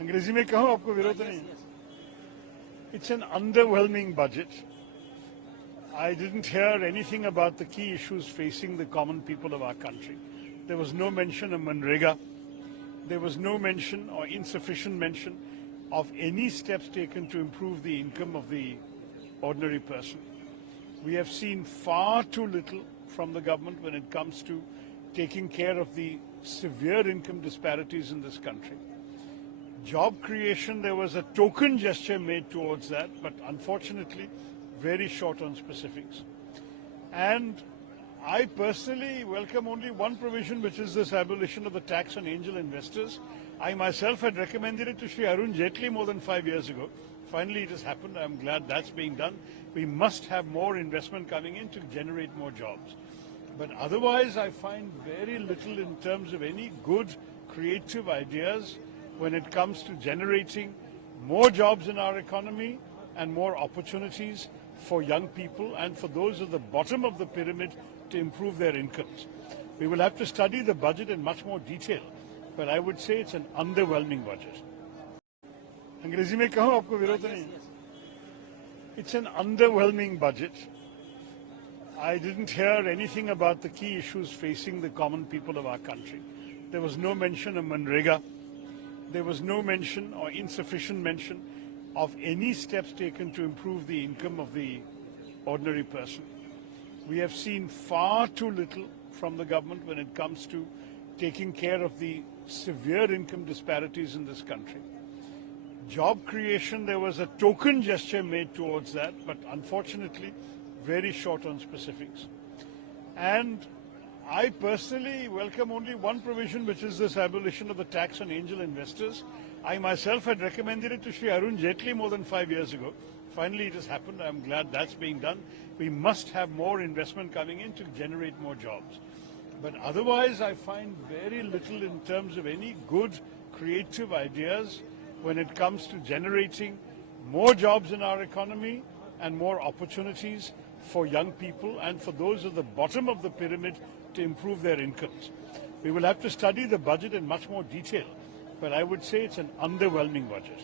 अंग्रेजी में कहूं, आपको विरोध नहीं. It's an underwhelming budget. I didn't hear anything about the key issues facing the common people of our country. There was no mention of Manrega. There was no mention or insufficient mention of any steps taken to improve the income of the ordinary person. We have seen far too little from the government when it comes to taking care of the severe income disparities in this country. Job creation, there was a token gesture made towards that, but unfortunately very short on specifics. And I personally welcome only one provision, which is this abolition of the tax on angel investors. I myself had recommended it to Shri Arun Jaitley more than 5 years ago. Finally, it has happened. I'm glad that's being done. We must have more investment coming in to generate more jobs. But otherwise, I find very little in terms of any good creative ideas when it comes to generating more jobs in our economy and more opportunities for young people and for those at the bottom of the pyramid to improve their incomes. We will have to study the budget in much more detail, but I would say it's an underwhelming budget. अंग्रेजी में कहूं, आपको विरोध नहीं. It's an underwhelming budget. I didn't hear anything about the key issues facing the common people of our country. There was no mention of Manrega. There was no mention or insufficient mention of any steps taken to improve the income of the ordinary person. We have seen far too little from the government when it comes to taking care of the severe income disparities in this country. Job creation, there was a token gesture made towards that, but unfortunately very short on specifics. And I personally welcome only one provision, which is this abolition of the tax on angel investors. I myself had recommended it to Shri Arun Jaitley more than 5 years ago. Finally, it has happened. I'm glad that's being done. We must have more investment coming in to generate more jobs. But otherwise, I find very little in terms of any good creative ideas when it comes to generating more jobs in our economy and more opportunities for young people and for those at the bottom of the pyramid to improve their incomes. We will have to study the budget in much more detail, but I would say it's an underwhelming budget.